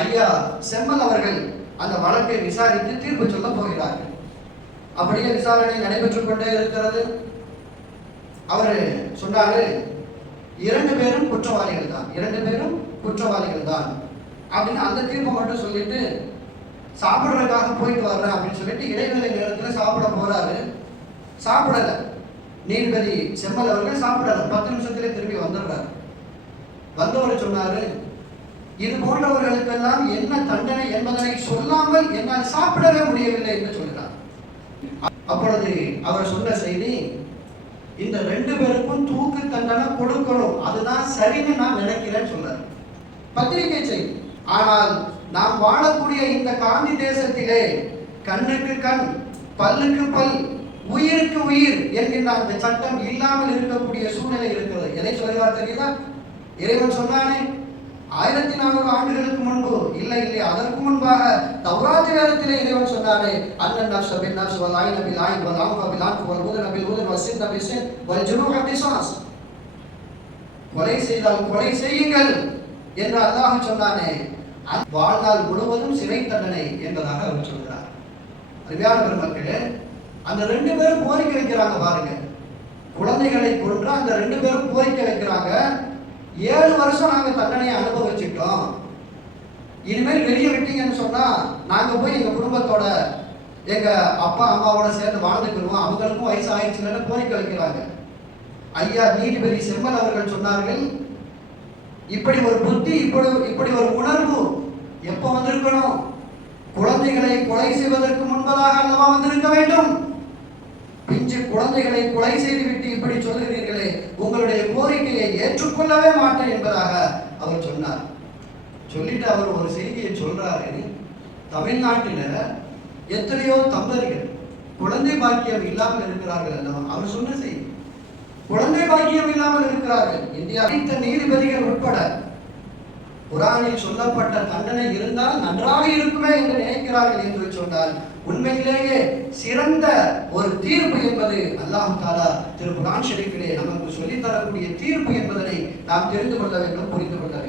ஐயா செம்மல் அவர்கள் அந்த வழக்கை விசாரித்து தீர்ப்பு சொல்ல போகிறார்கள். அப்படியே விசாரணை நடைபெற்றுக் கொண்டே இருக்கிறது. அவர் சொன்னாரு, 2 பேரும் குற்றவாளிகள் தான், 2 பேரும் குற்றவாளிகள் தான் அப்படின்னு அந்த தீர்ப்பை மட்டும் சொல்லிட்டு சாப்பிட்றதுக்காக போயிட்டு வர்றேன் அப்படின்னு சொல்லிட்டு இடைவேளை நேரத்தில் சாப்பிட போறாரு. சாப்பிடல. நீதிபதி செம்மல் அவர்கள் சாப்பிடல. 10 நிமிஷத்திலே திரும்பி வந்துடுறாரு. வந்தவர் சொன்னாரு, இது போன்றவர்களுக்கெல்லாம் என்ன தண்டனை என்பதனை சொல்லாமல் என்னால் சாப்பிடவே முடியவில்லை என்று சொல்கிறார். அப்பொழுது அவர் சொன்ன செய்தி, இந்த 2 பேருக்கும் தூக்கு தண்டனை கொடுக்கணும், அதுதான் சரின்னு நான் நினைக்கிறேன்னு சொல்றாரு. பத்திரிகை செய்தி. ஆனால் நாம் வாழக்கூடிய இந்த காந்தி தேசத்திலே கண்ணுக்கு கண், பல்லுக்கு பல், உயிருக்கு உயிர் என்கின்ற அந்த சட்டம் இல்லாமல் இருக்கக்கூடிய சூழ்நிலை இருக்கிறது. எதை சொல்கிறார் தெரியுதா? இறைவன் சொன்னானே 1400 ஆண்டுகளுக்கு முன்பு, இல்லை அதற்கு முன்பாக தௌராத் வேதத்திலே இறைவன் சொன்னானே, அன்னன் நஃப்ஸ பின் நஃப்ஸ் வல் ஐன பில் ஐன் வல் அன்ஃப பில் அன்ஃப் வல் உதுன பில் உதுன் வல் சின்ன பில் சின் வல் ஜுரூஹ பிஸ்ஸாஸ். கொலை செய்தால் கொலை செய்யுங்கள் என்று அல்லாஹ் சொன்னானே, வாழ்நாள் முழுவதும் சிறை தண்டனை என்பதாக அவர் சொல்கிறார். அருமையான பெருமக்களே, அந்த 2 பேரும் கோரிக்கை வைக்கிறாங்க பாருங்க. குழந்தைகளை கொன்று அந்த 2 பேரும் கோரிக்கை வைக்கிறாங்க, 7 வருஷம் நாங்க தண்டனையை அனுபவிச்சுட்டோம், இனிமேல் வெளியே விட்டீங்கன்னு சொன்னா நாங்க போய் எங்க குடும்பத்தோட எங்க அப்பா அம்மாவோட சேர்ந்து வாழ்ந்துக்கிடுவோம், அவங்களுக்கும் வயசு ஆயிடுச்சுன்னு கோரிக்கை வைக்கிறாங்க. ஐயா நீதிபதி செம்மல் அவர்கள் சொன்னார்கள், இப்படி ஒரு புத்தி, இப்படி ஒரு உணர்வு எப்ப வந்திருக்கணும்? குழந்தைகளை கொலை செய்வதற்கு முன்பதாக அல்லவா வந்திருக்க வேண்டும். பிஞ்சு குழந்தைகளை கொலை செய்துவிட்டு இப்படி சொல்லுகிறீர்களே, உங்களுடைய கோரிக்கையை ஏற்றுக்கொள்ளவே மாட்டேன் என்பதாக அவர் சொன்னார். சொல்லிட்டு அவர் ஒரு செய்தியை சொல்றாரு, தமிழ்நாட்டில் எத்தனையோ தம்பதிகள் குழந்தை பாக்கியம் இல்லாமல் இருக்கிறார்கள் அல்லவா. அவர் சொன்ன செய்தி, குழந்தை பாக்கியம் இல்லாமல் இருக்கிறார்கள். இந்தியா அனைத்து நீதிபதிகள் உட்பட குரானில் சொல்லப்பட்ட தண்டனை இருந்தால் நன்றாக இருக்குமே என்று நினைக்கிறார்கள் என்று சொன்னால், உண்மையிலேயே சிறந்த ஒரு தீர்ப்பு என்பது அல்லாஹ் தஆலா திரு குர்ஆன் ஷரீஃபிலே நமக்கு சொல்லித் தரக்கூடிய தீர்ப்பு என்பதனை நாம் தெரிந்து கொள்ள வேண்டும், புரிந்து கொள்ள வேண்டும்.